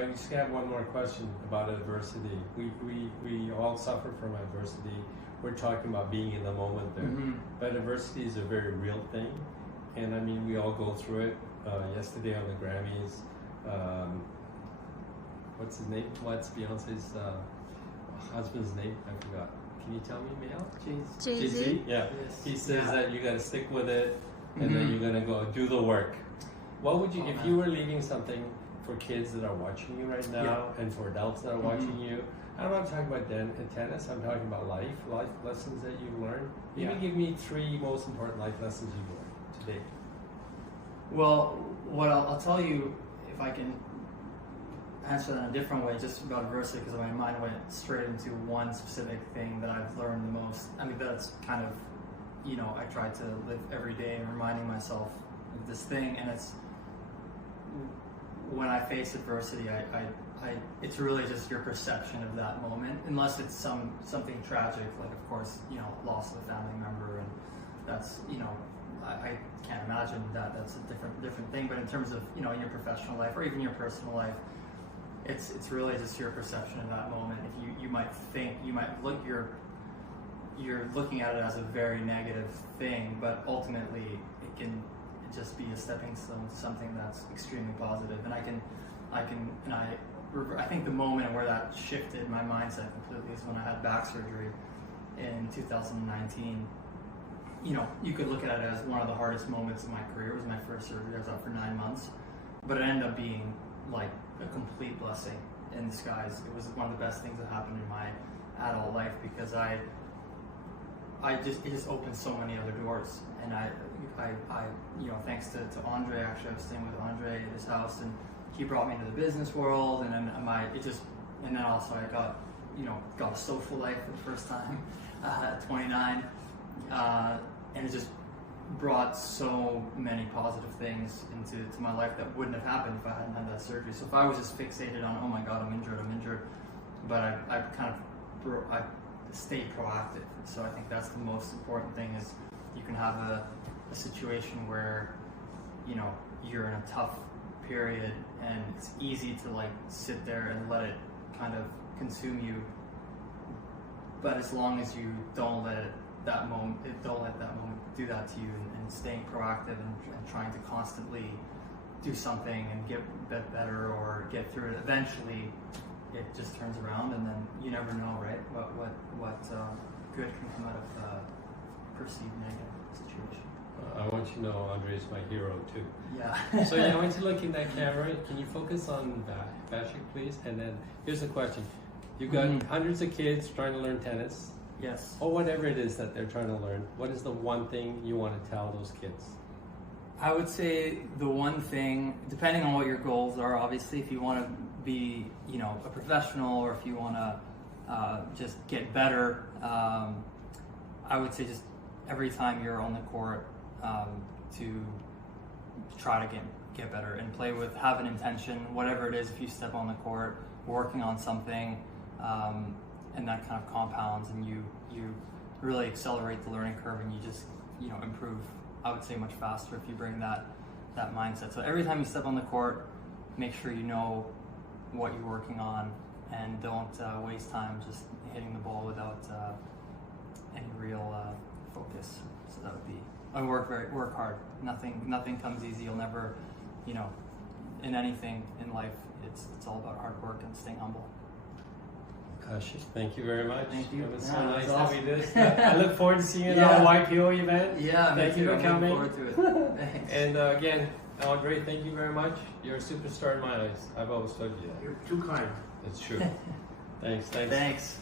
I just have one more question about adversity. We all suffer from adversity. We're talking about being in the moment there. But adversity is a very real thing. And I mean, we all go through it. Yesterday on the Grammys, what's his name? What's Beyonce's husband's name? I forgot. Can you tell me, Mel? Jay-Z. Yeah. Yes. He says that you got to stick with it, and then you're gonna go do the work. What would you, if you were leaving something for kids that are watching you right now, and for adults that are watching you? I'm not talking about tennis. I'm talking about life lessons that you've learned. Maybe give me 3 most important life lessons you've learned today. Well, what I'll tell you, if I can answer that in a different way, just about adversity, because my mind went straight into one specific thing that I've learned the most. I mean, that's kind of, I try to live every day and reminding myself of this thing, and it's when I face adversity, it's really just your perception of that moment, unless it's something tragic, like of course, loss of a family member, and that's, I can't imagine that's a different thing. But in terms of, in your professional life or even your personal life, it's really just your perception of that moment. If you might think, you're looking at it as a very negative thing, but ultimately it can just be a stepping stone to something that's extremely positive. And I think the moment where that shifted my mindset completely is when I had back surgery in 2019. You could look at it as one of the hardest moments of my career. It was my first surgery. I was out for 9 months, but it ended up being like a complete blessing in disguise. It was one of the best things that happened in my adult life, because it just opened so many other doors. And I thanks to Andre, actually I was staying with Andre at his house, and he brought me into the business world, and then and then also I got a social life for the first time at 29, and it just brought so many positive things into my life that wouldn't have happened if I hadn't had that surgery. So if I was just fixated on, oh my God, I'm injured, but I stayed proactive. So I think that's the most important thing, is you can have a situation where you're in a tough period and it's easy to sit there and let it kind of consume you, but as long as you don't let that moment do that to you, and staying proactive and trying to constantly do something and get better or get through it, eventually it just turns around, and then you never know, right, what good can come out of perceived negative situation. I want you to know Andre is my hero too. Yeah. So I want you to look in that camera. Can you focus on Vasek, please? And then here's the question. You've got hundreds of kids trying to learn tennis. Yes. Or whatever it is that they're trying to learn. What is the one thing you want to tell those kids? I would say the one thing, depending on what your goals are, obviously, if you want to be, a professional, or if you want to just get better, I would say just every time you're on the court, to try to get better and play with, have an intention, whatever it is. If you step on the court, working on something, and that kind of compounds, and you really accelerate the learning curve, and you just improve, I would say, much faster if you bring that mindset. So every time you step on the court, make sure you know what you're working on, and don't waste time just hitting the ball without any real focus. So that would be, I work hard. Nothing comes easy. You'll never, in anything in life, it's all about hard work and staying humble. Ashish, thank you very much. Thank you. It was so Yeah, nice awesome. to be this. I look forward to seeing you at our YPO event. Yeah, thank you for coming. I'm looking forward to it. Thanks. And again, Andre, thank you very much. You're a superstar in my eyes. I've always told you that. You're too kind. It's true. Thanks. Thanks.